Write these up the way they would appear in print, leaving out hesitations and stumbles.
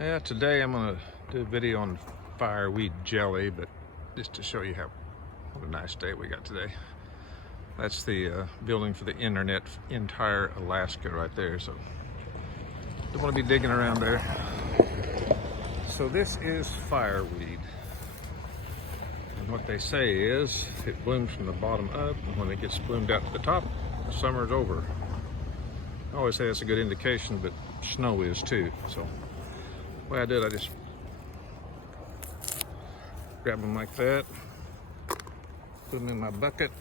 Yeah, today I'm gonna do a video on fireweed jelly, but just to show you what a nice day we got today. That's the building for the internet, entire Alaska right there, so don't want to be digging around there. So this is fireweed, and what they say is it blooms from the bottom up, and when it gets bloomed out to the top, summer's over. I always say that's a good indication, but snow is too. So the way I did, I just grab them like that, put them in my bucket,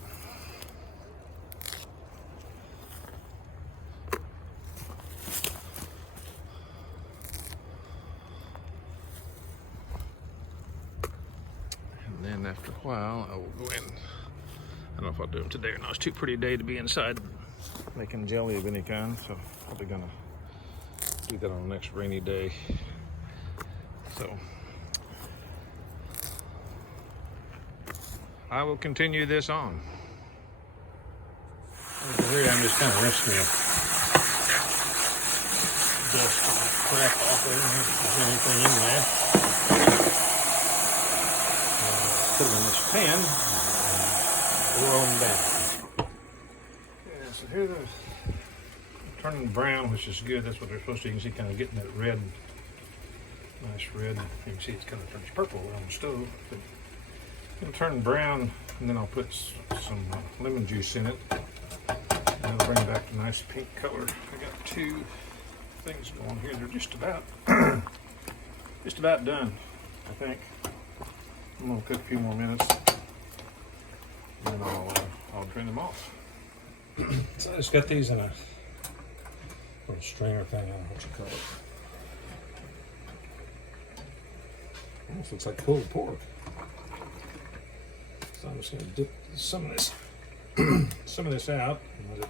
and then after a while I will go in. I don't know if I'll do them today or not. It's too pretty a day to be inside making jelly of any kind, so probably gonna do that on the next rainy day. So I will continue this on. Here I'm just kind of rinsing the dust and crap off there, if there's anything in there. Put them in this pan and roll them down. Yeah, so here they're turning brown, which is good. That's what they're supposed to. You can see kind of getting that red, nice red. You can see it's kind of turns purple on the stove. But it'll turn brown, and then I'll put some lemon juice in it, and it'll bring back a nice pink color. I got two things going here. They're just about done, I think. I'm gonna cook a few more minutes, and then I'll drain them off. So I just got these in a little strainer thing. I don't know what you call it. Almost looks like pulled pork. So I'm just going to dip some of this out and let it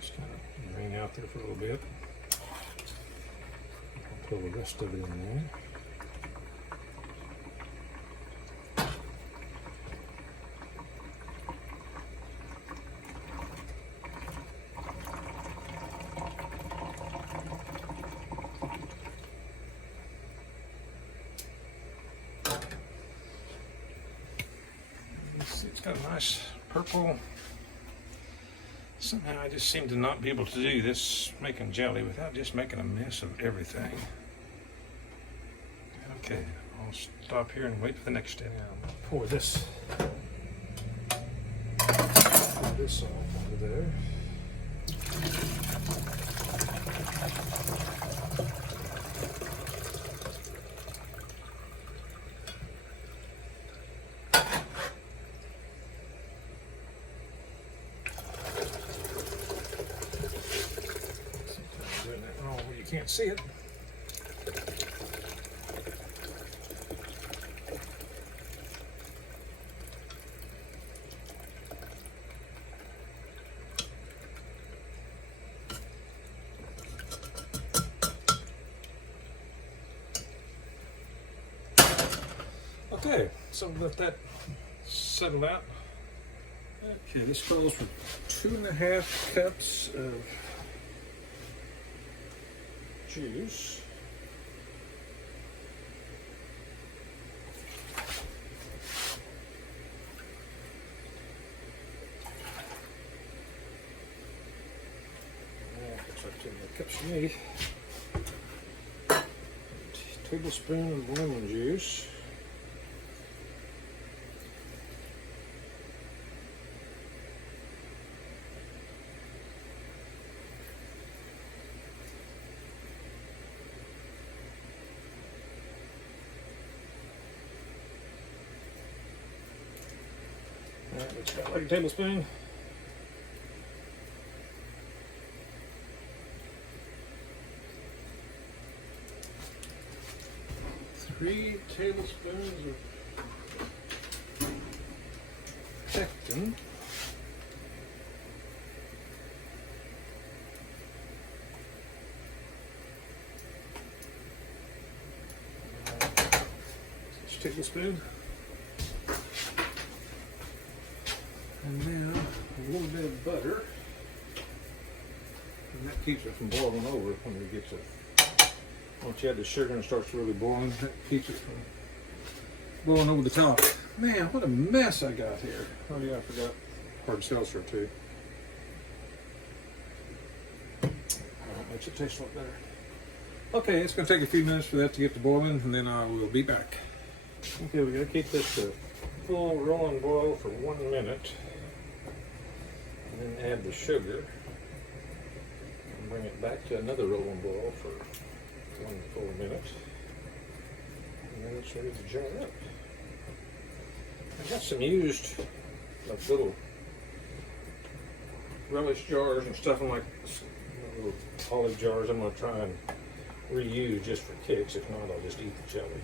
just kind of drain out there for a little bit. I'll pull the rest of it in there. It's got a nice purple. Somehow I just seem to not be able to do this, making jelly, without just making a mess of everything. Okay, I'll stop here and wait for the next step. I'll pour this off over there. You can't see it. Okay, so let that settle out. Okay, this calls for 2.5 cups of juice. Looks like 2 cups for me. A tablespoon of lemon juice. It's got like a tablespoon. Three tablespoons of pectin. Each tablespoon. And now a little bit of butter. And that keeps it from boiling over when we get to Once you add the sugar and it starts really boiling, that keeps it from blowing over the top. Man, what a mess I got here. Oh yeah, I forgot hard seltzer too. Makes it taste a lot better. Okay, it's going to take a few minutes for that to get to boiling, and then I will be back. Okay, we got to keep this to full rolling boil for 1 minute, and then add the sugar, and bring it back to another rolling boil for 1 full minute, and then it's ready to jar up. I got some used, like little relish jars and stuff. I'm like little olive jars. I'm going to try and reuse just for kicks. If not, I'll just eat the jelly.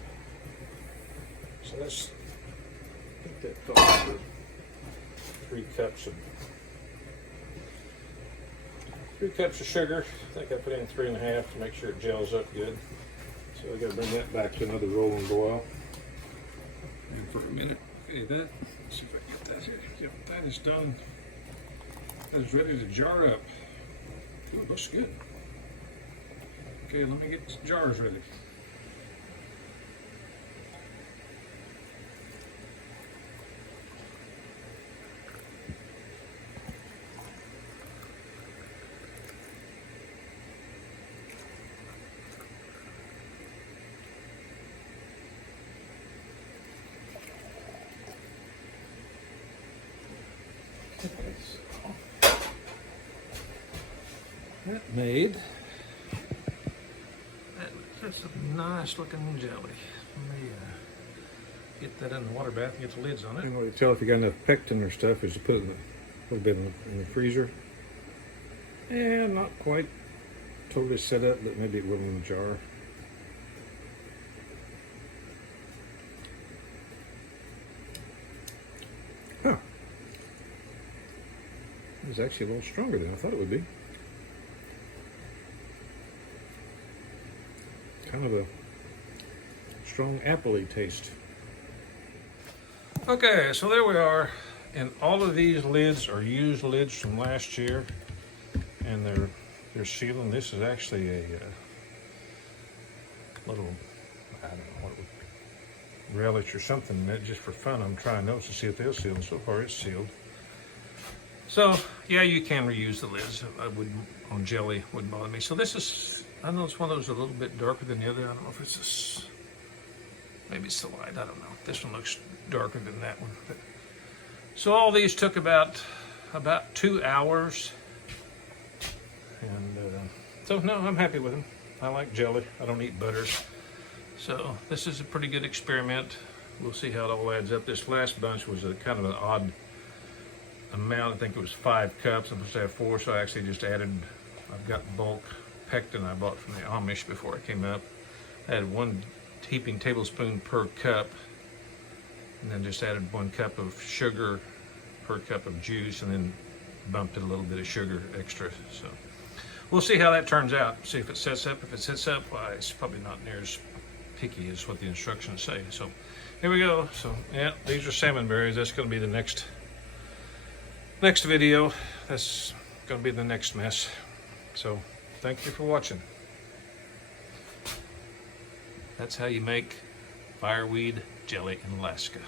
So let's get that cost for 3 cups of sugar. I think I put in 3.5 to make sure it gels up good. So I got to bring that back to another rolling boil. And for a minute. Okay, let's see if I can get that here. Yep, that is done. That is ready to jar up. Ooh, it looks good. Okay, let me get the jars ready. Okay, so that made that's a nice looking jelly. Let me get that in the water bath and get the lids on it. And what you tell if you got enough pectin or stuff is to put it a little bit in the freezer. And not quite totally set up, but maybe it will in the jar. Huh. It was actually a little stronger than I thought it would be. Kind of a strong apple-y taste. Okay, so there we are, and all of these lids are used lids from last year, and they're sealing. This is actually a little, I don't know what it would, relish or something. Just for fun, I'm trying those to see if they'll seal. So far, it's sealed. So yeah, you can reuse the lids. I wouldn't on jelly, wouldn't bother me. So this is. I know it's one of those a little bit darker than the other. I don't know if it's this, maybe it's the light, I don't know. This one looks darker than that one. But, so all these took about 2 hours. And so no, I'm happy with them. I like jelly, I don't eat butters. So this is a pretty good experiment. We'll see how it all adds up. This last bunch was a kind of an odd amount. I think it was 5 cups. I'm supposed to have 4, so I actually just added, I've got bulk pectin I bought from the Amish before I came up. I had 1 heaping tablespoon per cup, and then just added 1 cup of sugar per cup of juice, and then bumped it a little bit of sugar extra. So we'll see how that turns out. See if it sets up. If it sets up, well, it's probably not near as picky as what the instructions say. So here we go. So yeah, these are salmon berries. That's going to be the next video. That's going to be the next mess. So thank you for watching. That's how you make fireweed jelly in Alaska.